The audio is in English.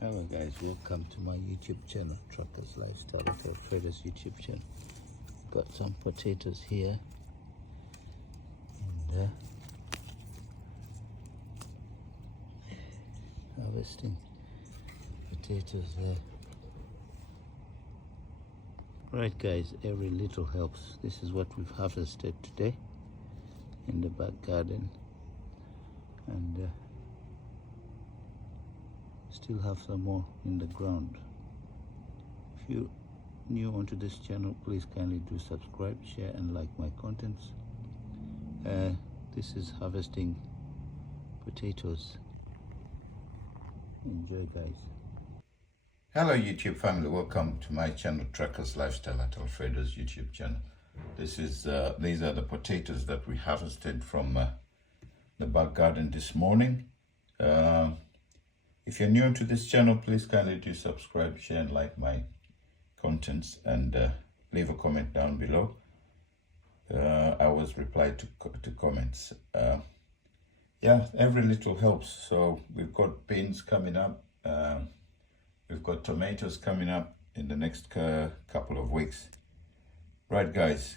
Hello guys, welcome to my YouTube channel, Truckers Lifestyle Local Traders YouTube channel. Got some potatoes here and harvesting potatoes there. Right guys, every little helps. This is what we've harvested today in the back garden, and still have some more in the ground. If you're new onto this channel, please kindly do subscribe, share and like my contents. This is harvesting potatoes. Enjoy guys. Hello YouTube family, welcome to my channel, Truckers Lifestyle Local Traders YouTube channel. These are the potatoes that we harvested from the back garden this morning. If you're new to this channel, please kindly do subscribe, share and like my contents, and leave a comment down below. I always reply to comments. Yeah, every little helps. So we've got beans coming up. We've got tomatoes coming up in the next couple of weeks. Right guys,